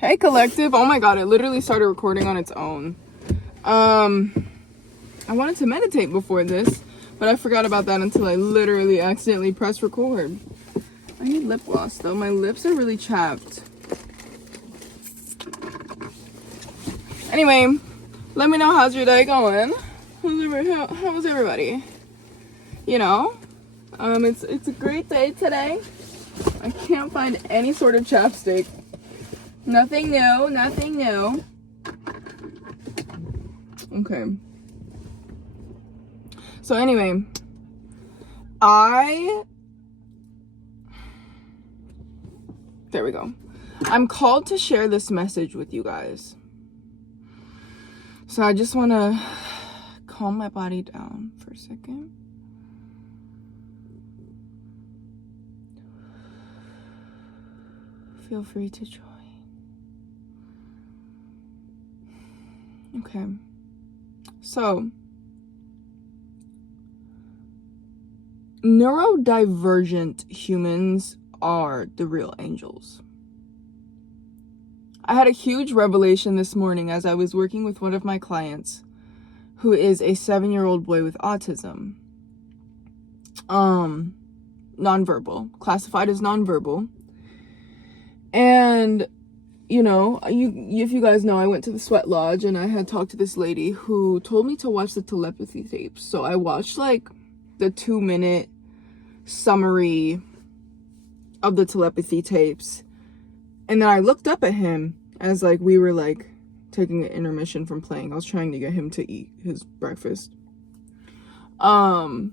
Hey collective. Oh my god, it literally started recording on its own. I wanted to meditate before this, but I forgot about that until I literally accidentally pressed record. I need lip gloss though. My lips are really chapped. Anyway, let me know how's your day going. How's everybody? You know, it's a great day today. I can't find any sort of chapstick. Nothing new. Okay. So anyway, there we go. I'm called to share this message with you guys. So I just want to calm my body down for a second. Feel free to join. Okay. So, neurodivergent humans are the real angels. I had a huge revelation this morning as I was working with one of my clients who is a 7-year-old boy with autism. Nonverbal, classified as nonverbal. And you know, if you guys know, I went to the Sweat Lodge and I had talked to this lady who told me to watch the telepathy tapes. So I watched like the 2-minute summary of the telepathy tapes. And then I looked up at him as like we were like taking an intermission from playing. I was trying to get him to eat his breakfast. I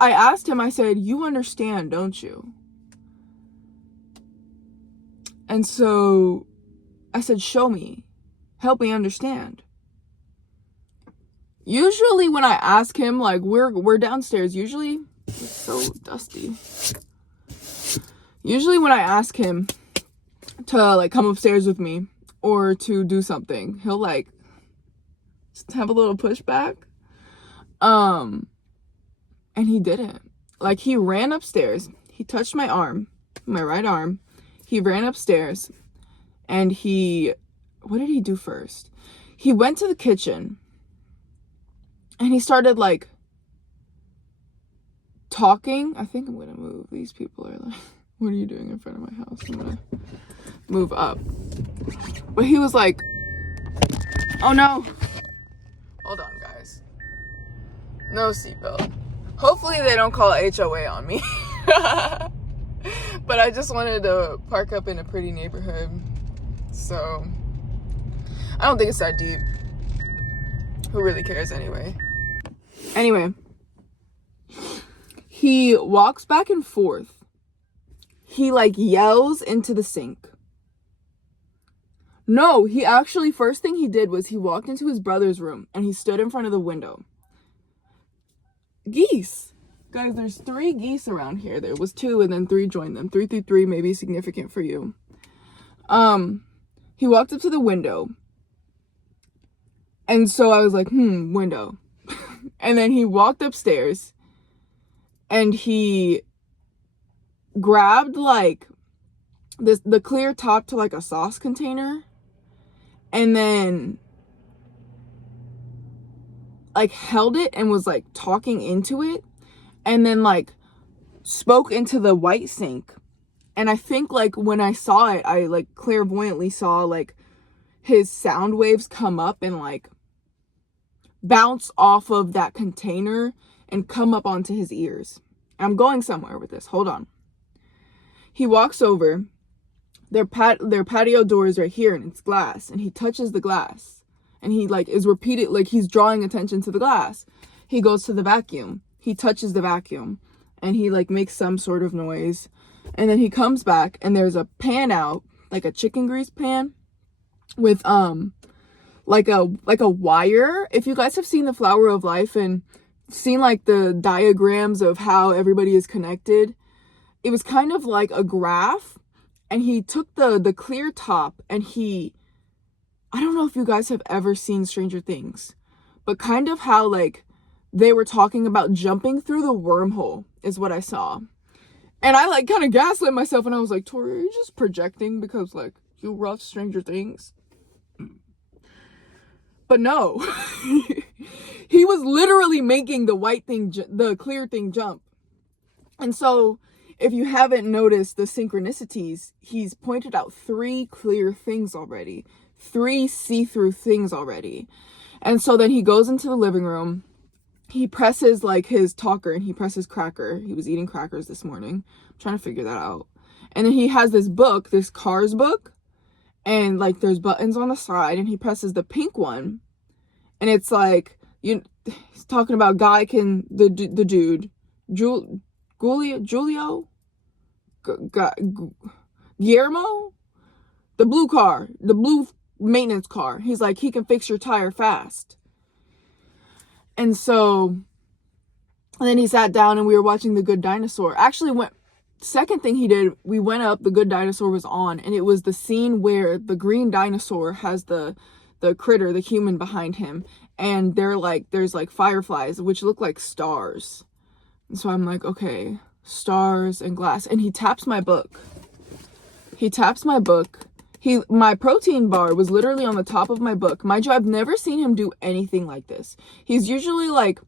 asked him, I said, "You understand, don't you?" And so I said, "Show me, help me understand." Usually when I ask him, like we're downstairs, usually it's so dusty. Usually when I ask him to like come upstairs with me or to do something, he'll like just have a little pushback. And he didn't. Like he ran upstairs, he touched my arm, my right arm. He ran upstairs and what did he do first? He went to the kitchen and he started like talking. I think I'm gonna move. These people are like, "What are you doing in front of my house?" I'm gonna move up. But he was like, "Oh no. Hold on, guys. No seatbelt. Hopefully they don't call HOA on me." But I just wanted to park up in a pretty neighborhood. So, I don't think it's that deep. Who really cares anyway? Anyway, he walks back and forth. He like yells into the sink. No, he actually, first thing he did was he walked into his brother's room and he stood in front of the window. Geese. Guys, there's 3 geese around here. There was 2 and then 3 joined them. 3 through 3 may be significant for you. He walked up to the window. And so I was like, window. And then he walked upstairs. And he grabbed like the clear top to like a sauce container. And then like held it and was like talking into it. And then like spoke into the white sink. And I think like when I saw it, I like clairvoyantly saw like his sound waves come up and like bounce off of that container and come up onto his ears. I'm going somewhere with this. Hold on. He walks over. Their patio door is right here and it's glass. And he touches the glass. And he like is repeated, like he's drawing attention to the glass. He goes to the vacuum. He touches the vacuum and he like makes some sort of noise. And then he comes back and there's a pan out, like a chicken grease pan with like a wire. If you guys have seen the Flower of Life and seen like the diagrams of how everybody is connected, it was kind of like a graph. And he took the clear top and I don't know if you guys have ever seen Stranger Things, but kind of how like they were talking about jumping through the wormhole is what I saw. And I like kind of gaslit myself, and I was like, Tori, are you just projecting because like you rough Stranger Things? But no. He was literally making the white thing, the clear thing jump. And so if you haven't noticed the synchronicities, he's pointed out 3 clear things already, 3 see-through things already. And so then he goes into the living room, he presses like his talker, and he presses cracker. He was eating crackers this morning. I'm trying to figure that out. And then he has this book, this Cars book, and like there's buttons on the side, and he presses the pink one, and it's like, he's talking about the dude, Julio, Guillermo, the blue maintenance car. He's like, he can fix your tire fast. And so, and then he sat down and we were watching The Good Dinosaur. Actually, second thing he did, we went up, The Good Dinosaur was on, and it was the scene where the green dinosaur has the critter, the human behind him, and there's like fireflies, which look like stars. And so I'm like, okay, stars and glass. And he taps my book. My protein bar was literally on the top of my book. Mind you, I've never seen him do anything like this. He's usually like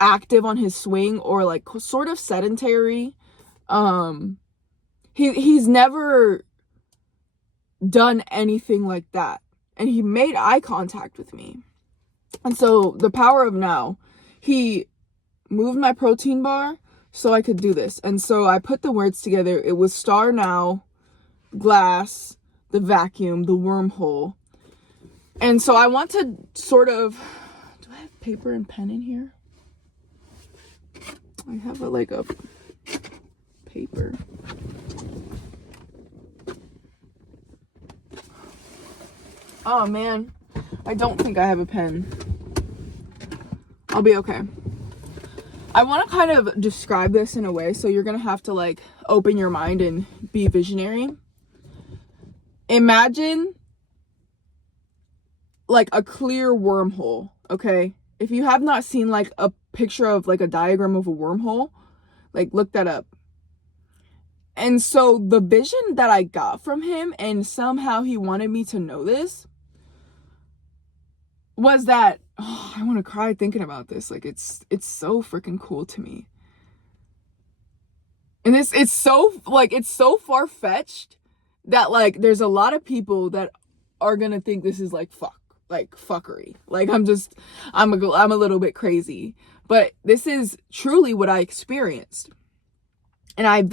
active on his swing or like sort of sedentary. He's never done anything like that. And he made eye contact with me. And so the power of now, he moved my protein bar so I could do this. And so I put the words together. It was star now, glass, the vacuum, the wormhole. And so I want to sort of, do I have paper and pen in here? I have a paper. Oh man, I don't think I have a pen. I'll be okay. I want to kind of describe this in a way, so you're going to have to like open your mind and be visionary. Imagine like a clear wormhole, okay? If you have not seen like a picture of like a diagram of a wormhole, like look that up. And so the vision that I got from him, and somehow he wanted me to know this, was that, oh, I want to cry thinking about this. Like it's so freaking cool to me. And it's so far-fetched that like there's a lot of people that are gonna think this is like fuckery. Like I'm a little bit crazy, but this is truly what I experienced. And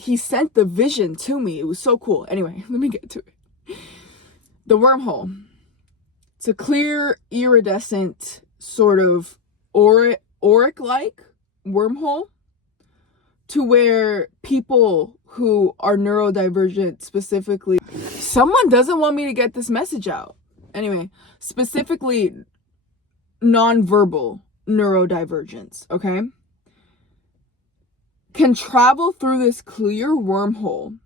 he sent the vision to me. It was so cool. Anyway, let me get to it. The wormhole. It's a clear, iridescent, sort of auric-like wormhole to where people who are neurodivergent, specifically, someone doesn't want me to get this message out. Anyway, specifically nonverbal neurodivergence, okay, can travel through this clear wormhole,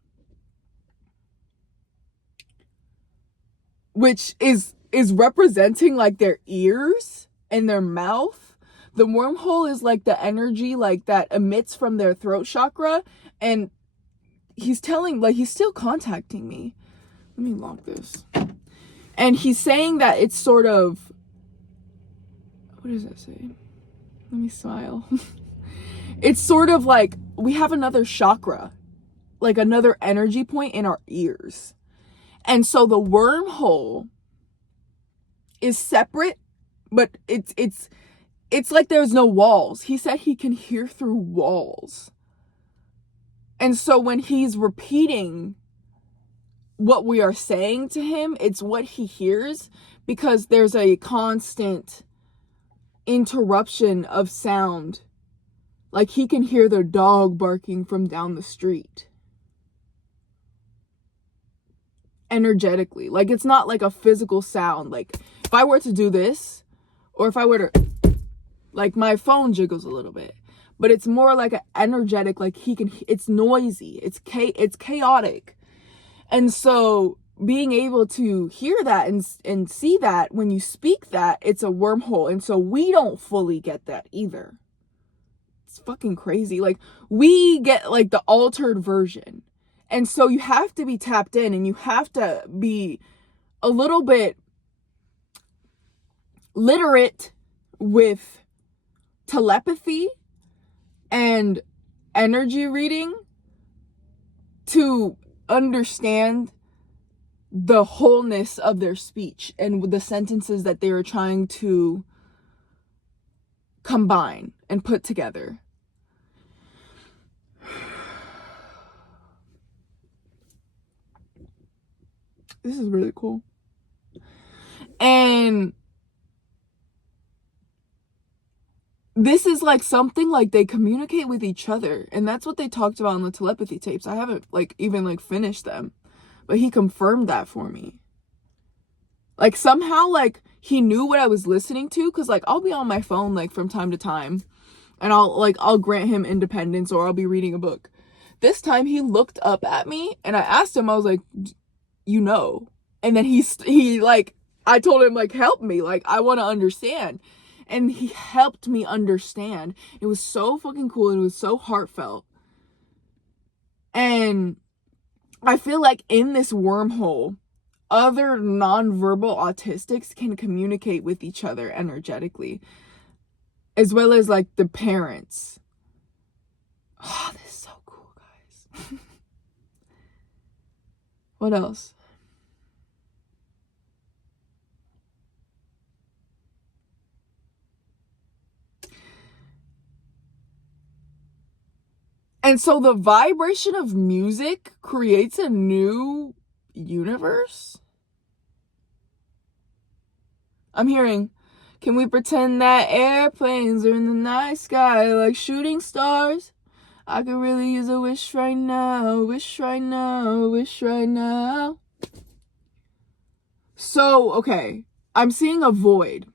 which is representing like their ears and their mouth. The wormhole is like the energy like that emits from their throat chakra, and he's still contacting me. Let me lock this. And he's saying that it's sort of, what does that say? Let me smile. It's sort of like we have another chakra, like another energy point in our ears. And so the wormhole is separate, but it's like there's no walls. He said he can hear through walls. And so when he's repeating what we are saying to him, it's what he hears, because there's a constant interruption of sound. Like he can hear their dog barking from down the street. Energetically. Like it's not like a physical sound. Like if I were to do this, or if I were to, like my phone jiggles a little bit, but it's more like an energetic, like it's noisy, it's chaotic. And so being able to hear that and see that when you speak that, it's a wormhole. And so we don't fully get that either. It's fucking crazy. Like, we get like the altered version. And so you have to be tapped in, and you have to be a little bit literate with telepathy and energy reading to understand the wholeness of their speech and the sentences that they are trying to combine and put together. This is really cool. And this is like something like they communicate with each other, and that's what they talked about on the telepathy tapes. I haven't like even like finished them, but he confirmed that for me. Like, somehow, like, he knew what I was listening to, because like I'll be on my phone like from time to time, and I'll grant him independence, or I'll be reading a book. This time he looked up at me, and I asked him, I was like, you know? And then he like, I told him like, help me, like, I want to understand. And he helped me understand. It was so fucking cool. It was so heartfelt. And I feel like in this wormhole, other nonverbal autistics can communicate with each other energetically, as well as like the parents. Oh, this is so cool, guys. What else? And so the vibration of music creates a new universe? I'm hearing, can we pretend that airplanes are in the night sky like shooting stars? I could really use a wish right now, wish right now, wish right now. So, okay, I'm seeing a void.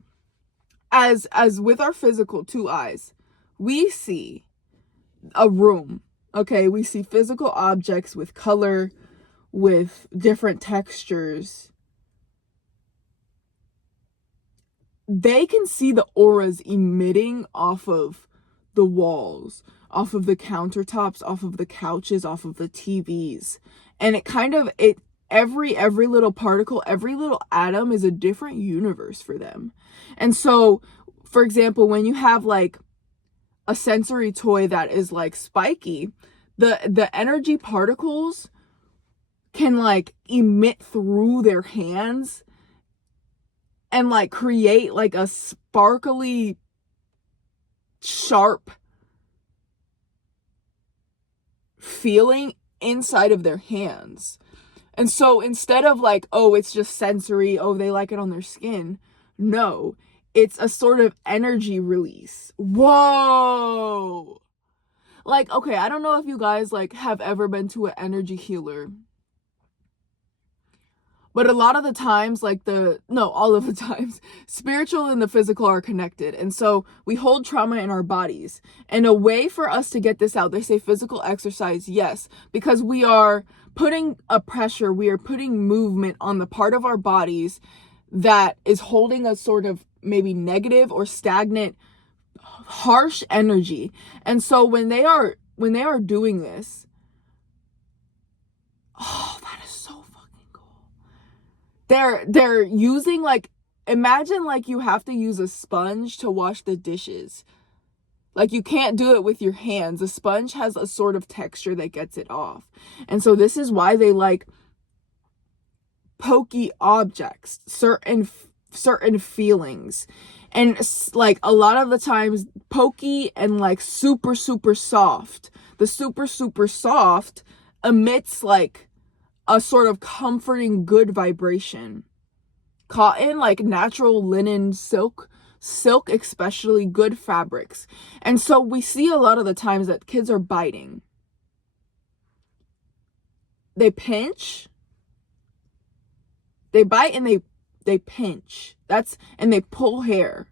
As with our physical two eyes, we see a room. Okay, we see physical objects with color, with different textures. They can see the auras emitting off of the walls, off of the countertops, off of the couches, off of the TVs. And every little particle, every little atom is a different universe for them. And so, for example, when you have like a sensory toy that is like spiky, the energy particles can like emit through their hands and like create like a sparkly, sharp feeling inside of their hands. And so instead of like, oh, it's just sensory, oh, they like it on their skin, no, it's a sort of energy release. Whoa! Like, okay, I don't know if you guys like have ever been to an energy healer, but a lot of the times, all of the times, spiritual and the physical are connected. And so we hold trauma in our bodies. And a way for us to get this out, they say physical exercise, yes, because we are putting a pressure, we are putting movement on the part of our bodies that is holding a sort of maybe negative or stagnant, harsh energy. And so when they are doing this, oh, that is so fucking cool. They're using like, imagine like you have to use a sponge to wash the dishes. Like, you can't do it with your hands. A sponge has a sort of texture that gets it off. And so this is why they like pokey objects, certain feelings. And like a lot of the times pokey and like super soft. The super soft emits like a sort of comforting good vibration. Cotton, like natural linen, silk especially, good fabrics. And so we see a lot of the times that kids are biting. They pinch. They bite and they pinch. And they pull hair.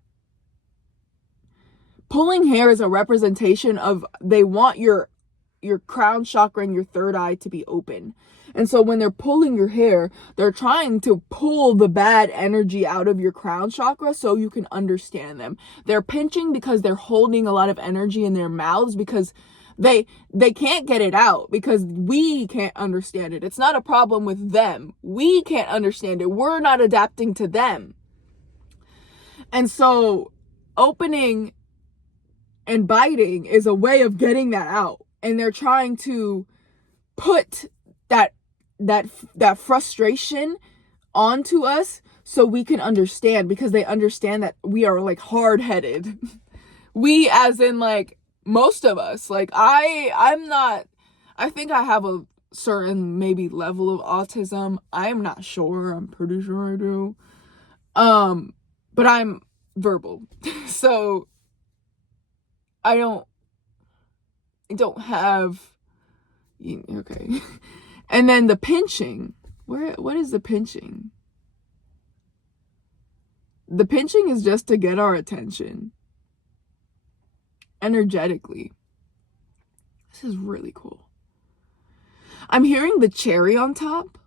Pulling hair is a representation of they want your your crown chakra and your third eye to be open. And so when they're pulling your hair, they're trying to pull the bad energy out of your crown chakra so you can understand them. They're pinching because they're holding a lot of energy in their mouths because they can't get it out because we can't understand it. It's not a problem with them. We can't understand it. We're not adapting to them. And so opening and biting is a way of getting that out. And they're trying to put that frustration onto us so we can understand, because they understand that we are like hard-headed. We, as in like most of us, like I'm not, I think I have a certain maybe level of autism. I'm not sure. I'm pretty sure I do. But I'm verbal. So I don't have, okay. And then the pinching, what is the pinching? The pinching is just to get our attention energetically. This is really cool. I'm hearing the cherry on top.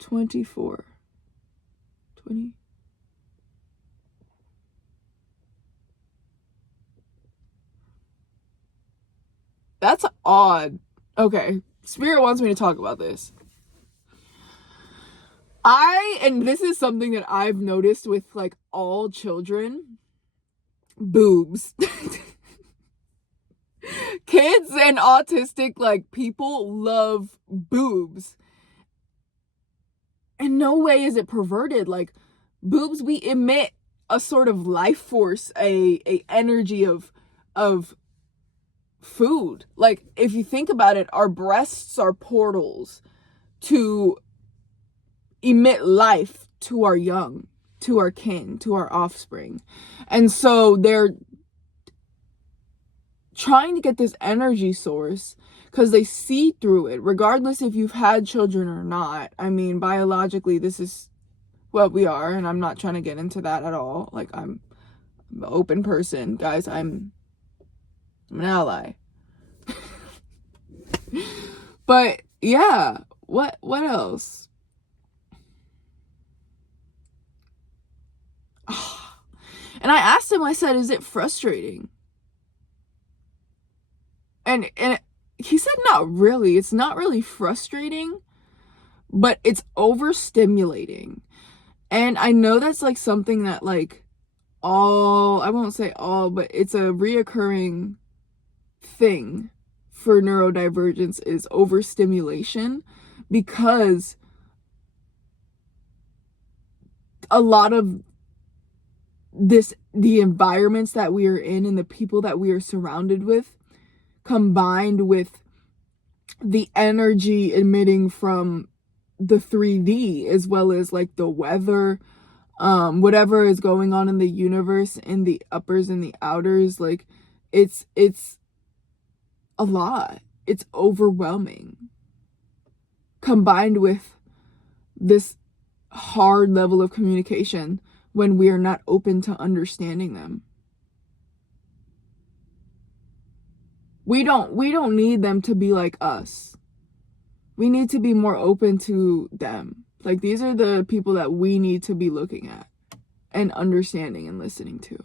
$24. $20. That's odd. Okay. Spirit wants me to talk about this. And this is something that I've noticed with like all children. Boobs. Kids and autistic like people love boobs. In no way is it perverted. Like boobs, we emit a sort of life force, a energy of food. Like if you think about it, our breasts are portals to emit life to our young, to our kin, to our offspring. And so they're trying to get this energy source because they see through it, regardless if you've had children or not. I mean, biologically, this is what we are, and I'm not trying to get into that at all. Like, I'm an open person, guys. I'm an ally. But yeah, what else? And I asked him, I said, is it frustrating? And he said, not really. It's not really frustrating, but it's overstimulating. And I know that's like something that like I won't say all, but it's a reoccurring thing for neurodivergence is overstimulation, because a lot of the environments that we are in and the people that we are surrounded with, combined with the energy emitting from the 3D, as well as like the weather, whatever is going on in the universe, in the uppers and the outers, like it's a lot. It's overwhelming, combined with this hard level of communication when we are not open to understanding them. We don't need them to be like us. We need to be more open to them. Like, these are the people that we need to be looking at and understanding and listening to.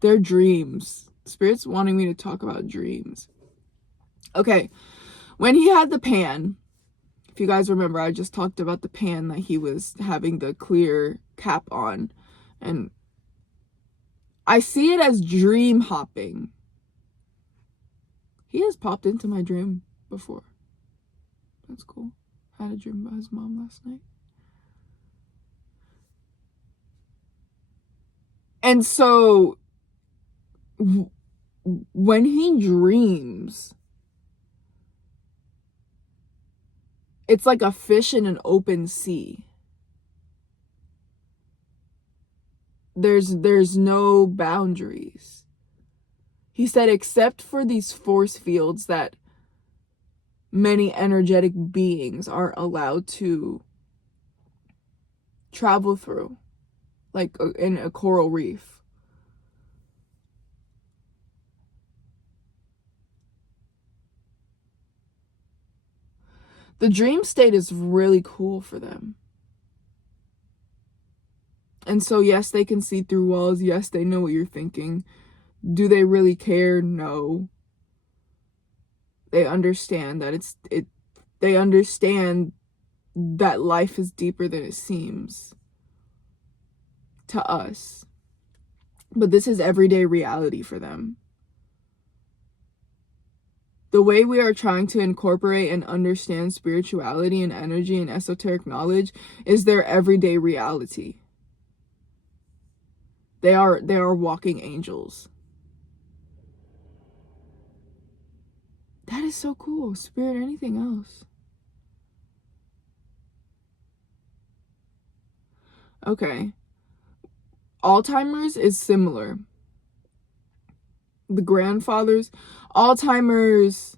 Their dreams. Spirit's wanting me to talk about dreams. Okay, when he had the pan, if you guys remember, I just talked about the pan that he was having the clear cap on, and I see it as dream hopping. He has popped into my dream before. That's cool. I had a dream about his mom last night. And so when he dreams, it's like a fish in an open sea. there's no boundaries. He said, except for these force fields that many energetic beings aren't allowed to travel through, like in a coral reef. The dream state is really cool for them. And so, yes, they can see through walls. Yes, they know what you're thinking. Do they really care? No. They understand that they understand that life is deeper than it seems to us. But this is everyday reality for them. The way we are trying to incorporate and understand spirituality and energy and esoteric knowledge is their everyday reality. They are walking angels. That is so cool. Spirit, anything else? Okay. Alzheimer's is similar. The grandfathers, Alzheimer's,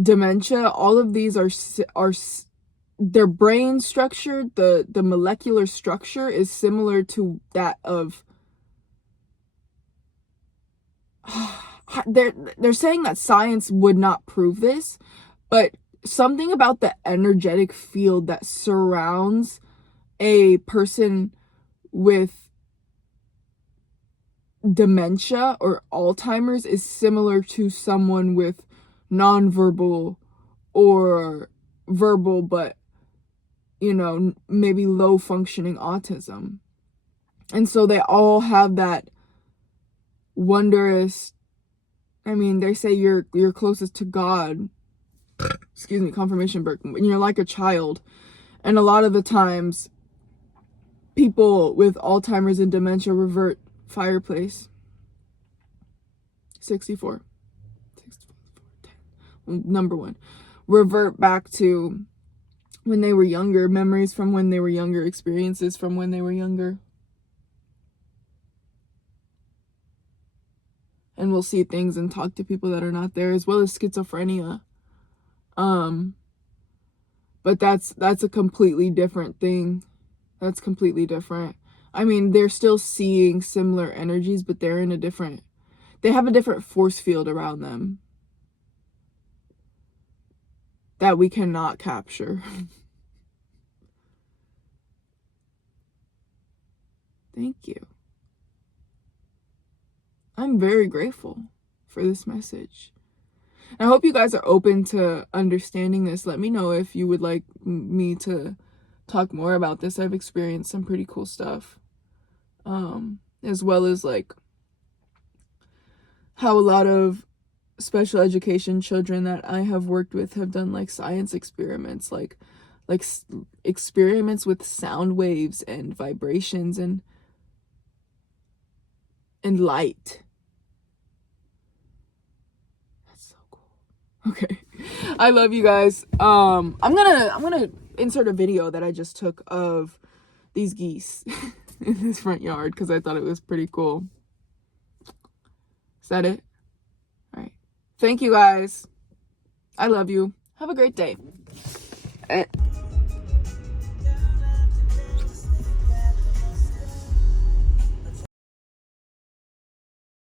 dementia, all of these are their brain structure, the molecular structure is similar to that of they're saying that science would not prove this, but something about the energetic field that surrounds a person with dementia or Alzheimer's is similar to someone with nonverbal or verbal, but maybe low functioning autism. And so they all have that wondrous, they say you're closest to God, excuse me, confirmation Burke, when you're like a child. And a lot of the times people with Alzheimer's and dementia revert, fireplace, 64, 10. Number 1, revert back to when they were younger, memories from when they were younger, experiences from when they were younger. And we'll see things and talk to people that are not there, as well as schizophrenia. But that's a completely different thing. That's completely different. They're still seeing similar energies, but they have a different force field around them that we cannot capture. Thank you. I'm very grateful for this message. I hope you guys are open to understanding this. Let me know if you would like me to talk more about this. I've experienced some pretty cool stuff. As well as like how a lot of special education children that I have worked with have done like science experiments, like experiments with sound waves and vibrations and light. That's so cool. Okay. I love you guys. I'm gonna insert a video that I just took of these geese in this front yard because I thought it was pretty cool. Is that it? All right. Thank you guys. I love you. Have a great day.